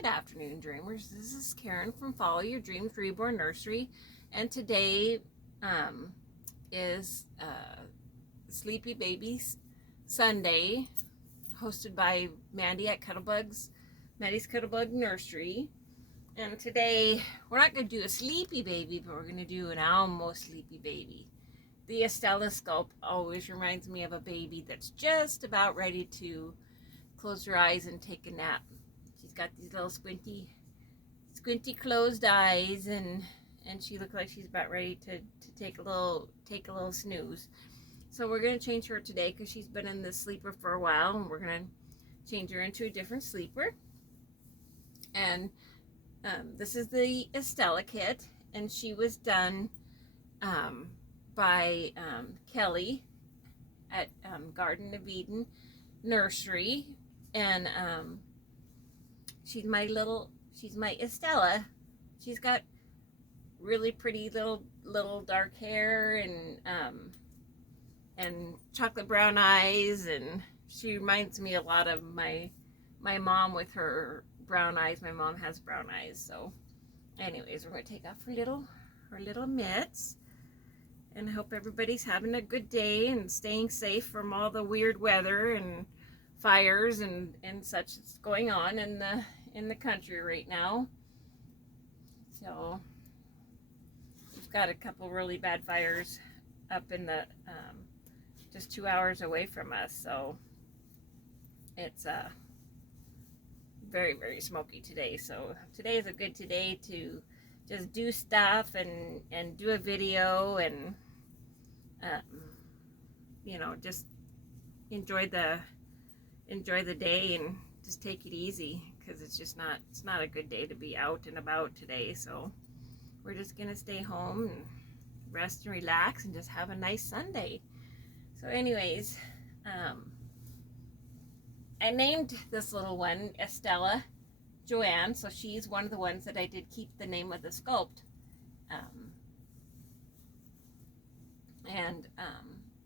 Good afternoon, dreamers. This is Karen from Follow Your Dreams Reborn Nursery, and today is Sleepy Babies Sunday, hosted by Mandy at Mandy's Cuddlebug Nursery. And today we're not going to do a sleepy baby, but we're going to do an almost sleepy baby. The Estella sculpt always reminds me of a baby that's just about ready to close her eyes and take a nap. She's got these little squinty closed eyes, and she looks like she's about ready to take a little snooze. So we're gonna change her today because she's been in this sleeper for a while, and we're gonna change her into a different sleeper. And this is the Estella kit, and she was done by Kelly at Garden of Eden Nursery, and she's my Estella. She's got really pretty little dark hair and chocolate brown eyes, and she reminds me a lot of my mom with her brown eyes. My mom has brown eyes. So anyways, we're going to take off her little mitts, and I hope everybody's having a good day and staying safe from all the weird weather and fires and such that's going on in the country right now. So we've got a couple really bad fires up in the just 2 hours away from us, so it's very, very smoky today. So today is a good day to just do stuff and do a video and just enjoy the day and just take it easy, because it's not a good day to be out and about today. So we're just gonna stay home and rest and relax and just have a nice Sunday. So anyways, I named this little one Estella Joanne, so she's one of the ones that I did keep the name of the sculpt.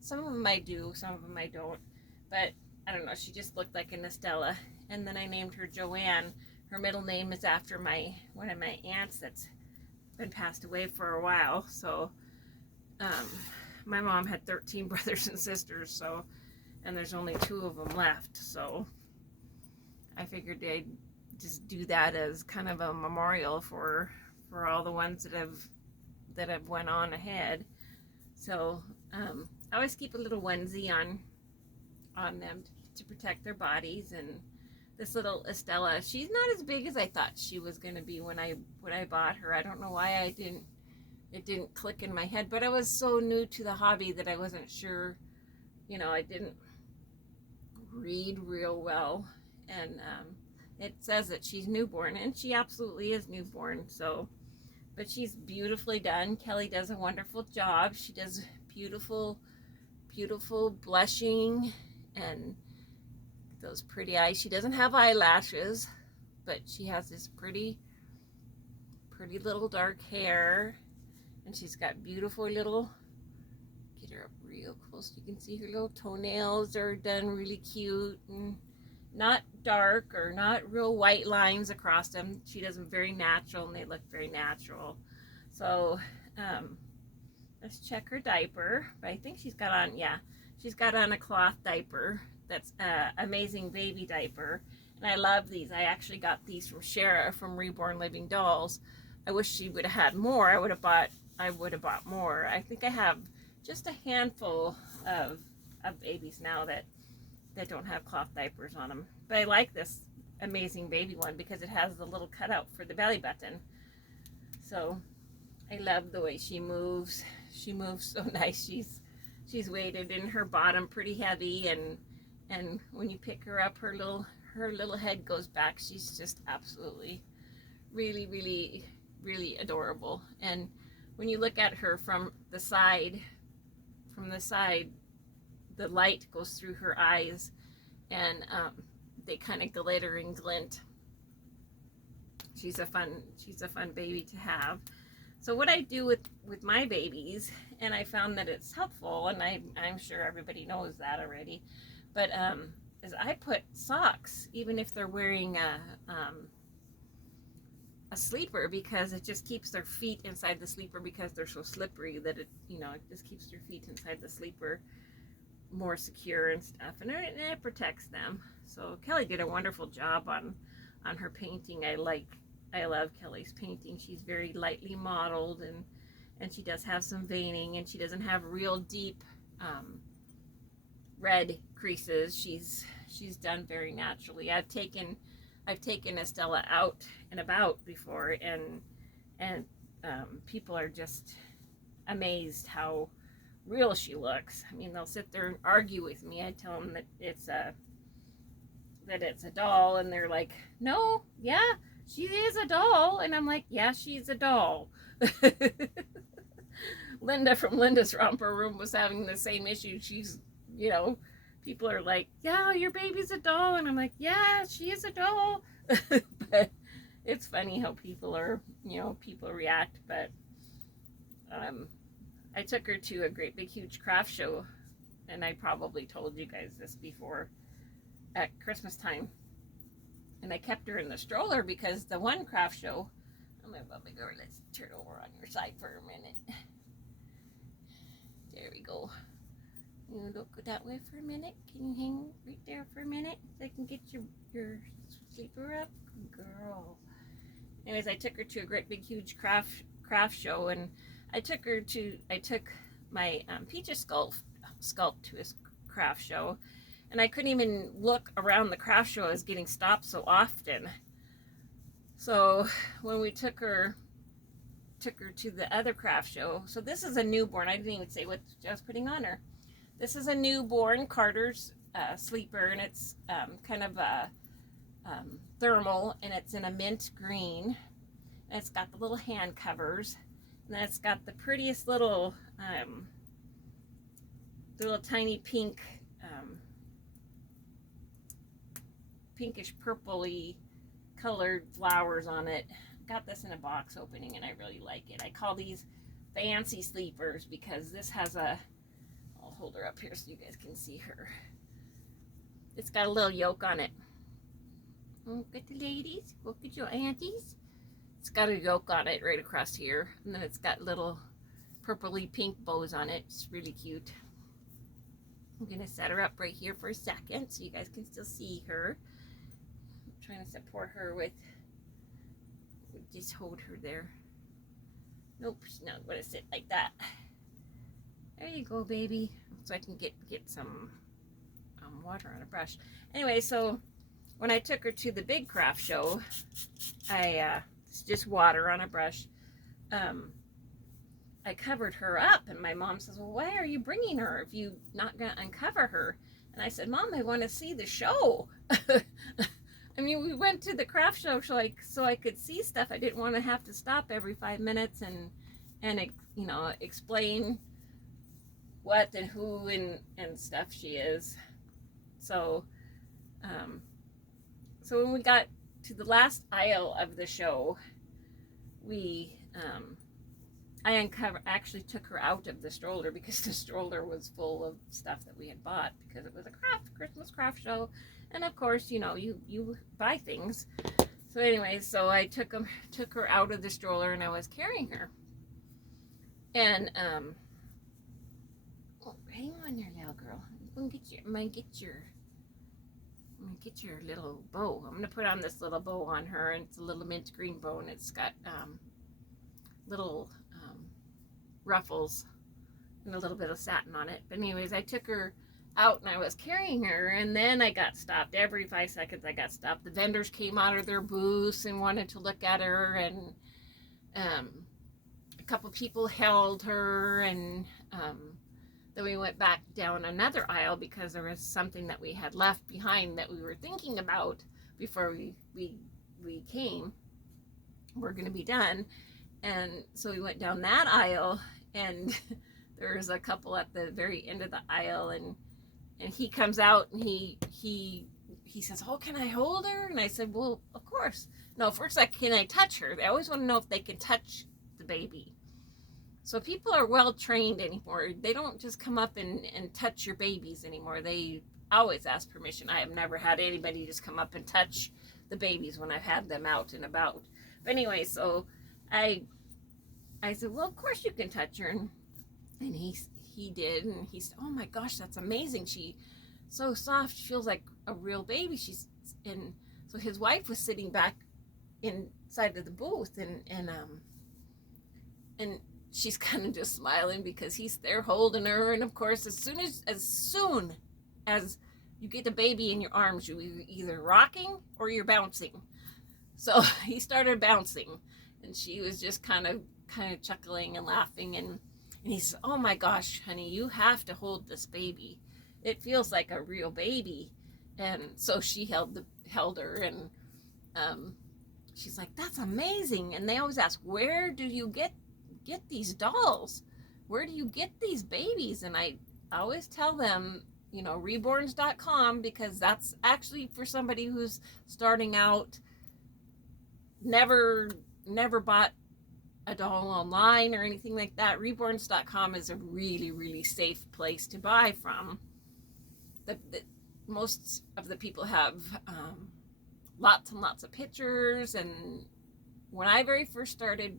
Some of them I do, some of them I don't, but I don't know, she just looked like an Estella. And then I named her Joanne. Her middle name is after one of my aunts that's been passed away for a while. So my mom had 13 brothers and sisters, and there's only 2 of them left. So I figured I'd just do that as kind of a memorial for all the ones that have went on ahead. So I always keep a little onesie on them to protect their bodies. And this little Estella, she's not as big as I thought she was going to be when I bought her. I don't know why it didn't click in my head, but I was so new to the hobby that I wasn't sure, I didn't read real well, and it says that she's newborn, and she absolutely is newborn. So, but she's beautifully done. Kelly does a wonderful job. She does beautiful blushing and those pretty eyes. She doesn't have eyelashes, but she has this pretty little dark hair, and she's got beautiful little, get her up real close, you can see her little toenails are done really cute and not dark or not real white lines across them. She does them very natural, and they look very natural. So let's check her diaper. But I think she's got on a cloth diaper. That's Amazing Baby diaper, and I love these. I actually got these from Shara from Reborn Living Dolls. I wish she would have had more. I would have bought more. I think I have just a handful of babies now that don't have cloth diapers on them. But I like this Amazing Baby one because it has the little cutout for the belly button. So I love the way she moves. She moves so nice. She's weighted in her bottom pretty heavy, and when you pick her up, her little head goes back. She's just absolutely really adorable. And when you look at her from the side, the light goes through her eyes, and they kind of glitter and glint. She's a fun baby to have. So what I do with my babies, and I found that it's helpful, and I'm sure everybody knows that already, but is I put socks, even if they're wearing a sleeper because it just keeps their feet inside the sleeper because they're so slippery that it, you know, it just keeps their feet inside the sleeper more secure and stuff, and it protects them. So Kelly did a wonderful job on her painting. I love Kelly's painting. She's very lightly modeled, and she does have some veining, and she doesn't have real deep red creases. She's done very naturally. I've taken Estella out and about before, and people are just amazed how real she looks. I mean, they'll sit there and argue with me. I tell them that it's a doll, and they're like, no, yeah, she is a doll. And I'm like, yeah, she's a doll. Linda from Linda's Romper Room was having the same issue. She's, you know, people are like, yeah, your baby's a doll. And I'm like, yeah, she is a doll. But it's funny how people are, you know, people react. But I took her to a great big huge craft show, and I probably told you guys this before, at Christmas time. And I kept her in the stroller because the one craft show, oh my baby girl, let's turn over on your side for a minute. There we go. You look that way for a minute. Can you hang right there for a minute so I can get your sleeper up? Good girl. Anyways, I took her to a great big huge craft show, and I took my Peaches sculpt to his craft show, and I couldn't even look around the craft show. I was getting stopped so often. So when we took her to the other craft show, so this is a newborn. I didn't even say what I was putting on her. This is a newborn Carter's sleeper, and it's kind of a thermal, and it's in a mint green, and it's got the little hand covers, and then it's got the prettiest little tiny pink, pinkish purpley colored flowers on it. Got this in a box opening, and I really like it. I call these fancy sleepers because this has I'll hold her up here so you guys can see her. It's got a little yoke on it. Look at the ladies. Look at your aunties. It's got a yoke on it right across here, and then it's got little purpley pink bows on it. It's really cute. I'm gonna set her up right here for a second so you guys can still see her. I'm trying to support her with, just hold her there. Nope, she's not gonna sit like that. There you go, baby. So I can get some water on a brush. Anyway, so when I took her to the big craft show, it's just water on a brush. I covered her up, and my mom says, well, why are you bringing her if you're not going to uncover her? And I said, Mom, I want to see the show. I mean, we went to the craft show so I could see stuff. I didn't want to have to stop every 5 minutes and you know, explain what and who and stuff she is. So so when we got to the last aisle of the show, I actually took her out of the stroller because the stroller was full of stuff that we had bought because it was a Christmas craft show, and of course, you know, you buy things. So anyway, so I took her out of the stroller, and I was carrying her, and oh, hang on there, little girl. I'm gonna get your little bow. I'm gonna put on this little bow on her, and it's a little mint green bow, and it's got little ruffles and a little bit of satin on it. But anyways, I took her out, and I was carrying her, and then I got stopped. Every 5 seconds I got stopped. The vendors came out of their booths and wanted to look at her, and a couple people held her, and then we went back down another aisle because there was something that we had left behind that we were thinking about before we came. We're going to be done. And so we went down that aisle, and there was a couple at the very end of the aisle, and he comes out, and he says, oh, can I hold her? And I said, well, of course. No, first, can I touch her? They always want to know if they can touch the baby. So people are well trained anymore. They don't just come up and touch your babies anymore. They always ask permission. I have never had anybody just come up and touch the babies when I've had them out and about. But anyway, so I I said, well, of course you can touch her, and he did, and he said, oh my gosh, that's amazing. She's so soft. She feels like a real baby. And so his wife was sitting back inside of the booth, and she's kind of just smiling because he's there holding her. And of course, as soon as you get the baby in your arms, you're either rocking or you're bouncing. So he started bouncing, and she was just kind of chuckling and laughing, and he said, oh my gosh, honey, you have to hold this baby. It feels like a real baby. And so she held her, and she's like, that's amazing. And they always ask, where do you get these dolls? Where do you get these babies? And I always tell them, reborns.com, because that's actually for somebody who's starting out, never bought a doll online or anything like that. Reborns.com is a really, really safe place to buy from. Most of the people have lots and lots of pictures. And when I very first started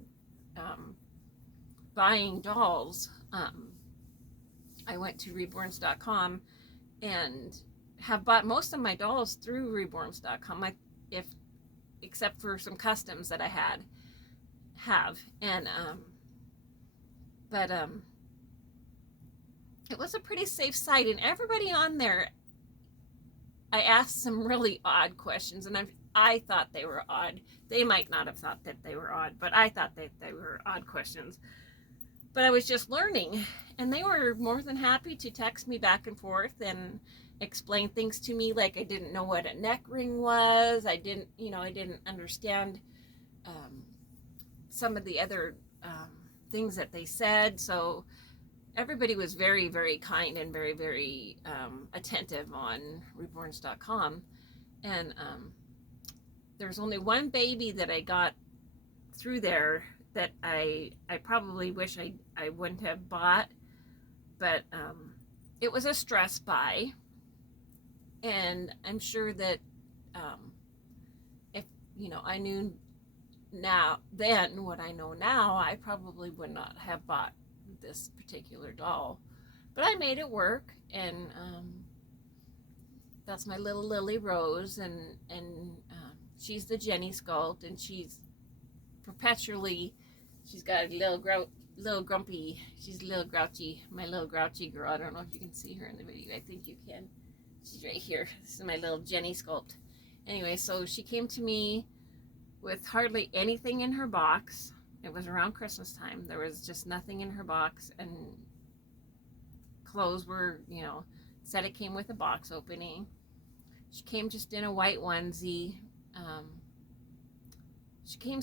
buying dolls, I went to reborns.com and have bought most of my dolls through reborns.com, except for some customs that I have. And but it was a pretty safe site, and everybody on there, I asked some really odd questions, and I thought they were odd. They might not have thought that they were odd, but I thought that they were odd questions. But I was just learning, and they were more than happy to text me back and forth and explain things to me, like I didn't know what a neck ring was. I didn't understand some of the other things that they said. So everybody was very, very kind and very, very attentive on reborns.com. And there's only one baby that I got through there that I probably wish I wouldn't have bought, but it was a stress buy. And I'm sure that if I knew then what I know now, I probably would not have bought this particular doll. But I made it work, and that's my little Lily Rose, and she's the Jenny sculpt, and she's perpetually, she's got a little grumpy, she's a little grouchy, my little grouchy girl. I don't know if you can see her in the video. I think you can. She's right here. This is my little Jenny sculpt. Anyway, so she came to me with hardly anything in her box. It was around Christmas time. There was just nothing in her box, and clothes were, said it came with a box opening. She came just in a white onesie. She came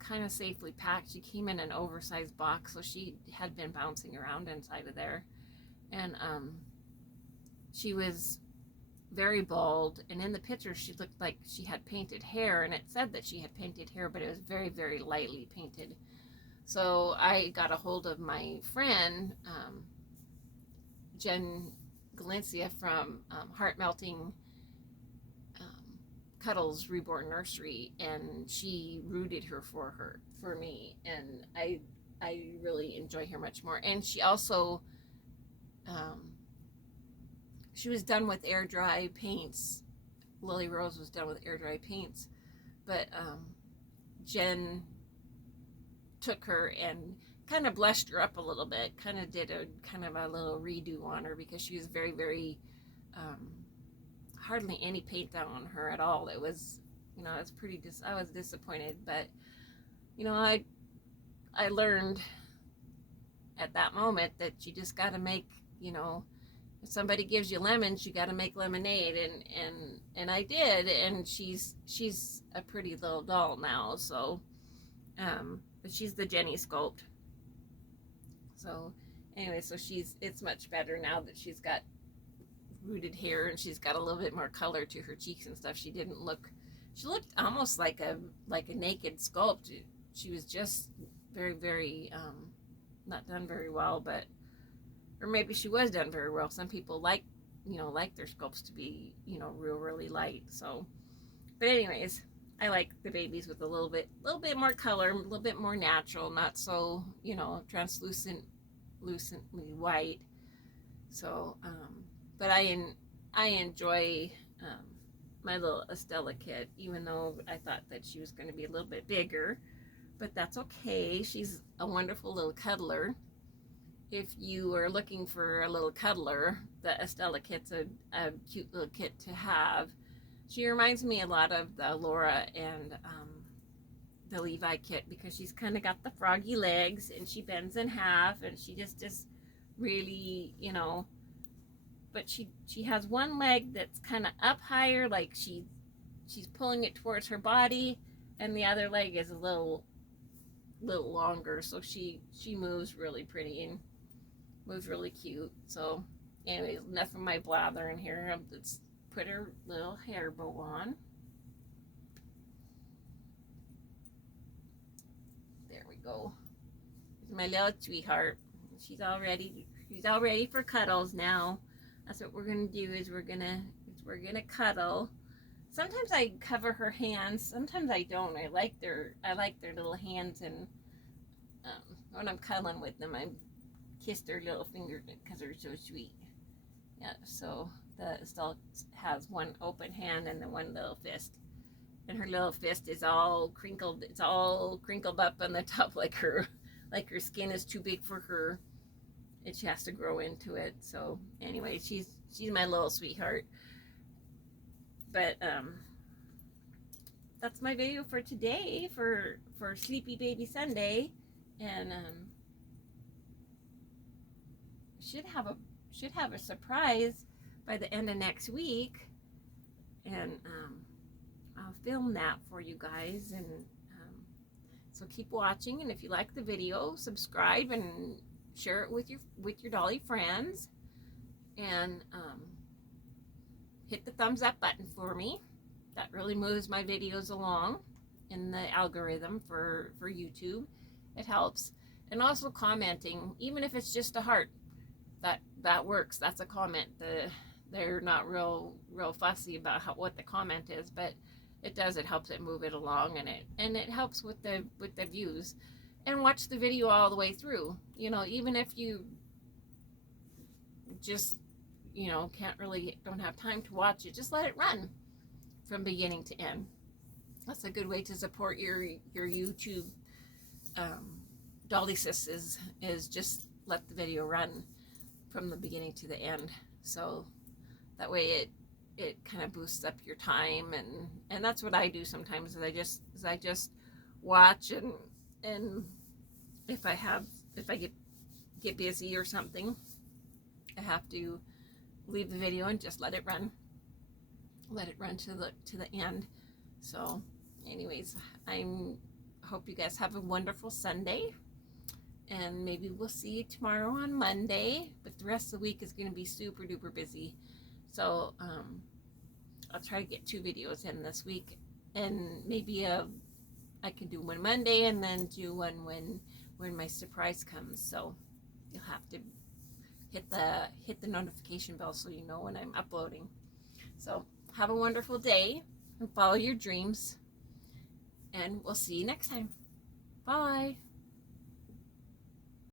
kind of safely packed. She came in an oversized box, so she had been bouncing around inside of there. And she was very bald, and in the picture she looked like she had painted hair, and it said that she had painted hair, but it was very, very lightly painted. So I got a hold of my friend Jen Galencia from Heart Melting Cuddles Reborn Nursery, and she rooted her for me, and I really enjoy her much more. And she also she was done with air dry paints. Lily Rose was done with air dry paints, but Jen took her and kind of blessed her up a little bit, kind of did a little redo on her, because she was very, very hardly any paint down on her at all. It was, it's pretty I was disappointed, but I learned at that moment that you just got to make, if somebody gives you lemons, you got to make lemonade, and I did, and she's a pretty little doll now. So but she's the Jenny sculpt. So anyway, so it's much better now that she's got rooted hair, and she's got a little bit more color to her cheeks and stuff. She looked almost like a naked sculpt. She was just very, very not done very well, but, or maybe she was done very well. Some people like their sculpts to be, really light. So, but anyways, I like the babies with a little bit more color, a little bit more natural, not so, you know, translucently white. So, but I enjoy my little Estella kit, even though I thought that she was going to be a little bit bigger, but that's okay. She's a wonderful little cuddler. If you are looking for a little cuddler, the Estella kit's a cute little kit to have. She reminds me a lot of the Laura and the Levi kit, because she's kind of got the froggy legs and she bends in half, and she just really, you know, but she has one leg that's kind of up higher, like she's pulling it towards her body, and the other leg is a little longer, so she moves really pretty and moves really cute. So anyways, enough of my blather in here. Let's put her little hair bow on. There we go. Here's my little sweetheart. She's all ready for cuddles now. That's what we're gonna do, is we're gonna cuddle. Sometimes I cover her hands, sometimes I don't. I like their little hands, and when I'm cuddling with them, I kiss their little fingers because they're so sweet. Yeah, so the Estelle has one open hand and then one little fist, and her little fist is all crinkled. It's all crinkled up on the top, like her skin is too big for her, and she has to grow into it. So anyway, she's my little sweetheart. But that's my video for today, for Sleepy Baby Sunday, and should have a surprise by the end of next week, and I'll film that for you guys. And so keep watching, and if you like the video, subscribe and share it with your dolly friends, and hit the thumbs up button for me. That really moves my videos along in the algorithm for YouTube. It helps. And also commenting, even if it's just a heart, that works. That's a comment. They're not real fussy about what the comment is, but it does. It helps it move it along, and it helps with the views. And watch the video all the way through. You know, even if you just, you know, don't have time to watch it, just let it run from beginning to end. That's a good way to support your YouTube dolly sis, is just let the video run from the beginning to the end. So that way it kind of boosts up your time, and that's what I do sometimes, is I just watch, and if I get busy or something, I have to leave the video and just let it run to the end. So anyways, I hope you guys have a wonderful Sunday, and maybe we'll see you tomorrow on Monday, but the rest of the week is going to be super duper busy. So I'll try to get 2 videos in this week, and maybe I can do one Monday and then do one when my surprise comes. So you'll have to hit the notification bell so you know when I'm uploading. So have a wonderful day and follow your dreams, and we'll see you next time. Bye.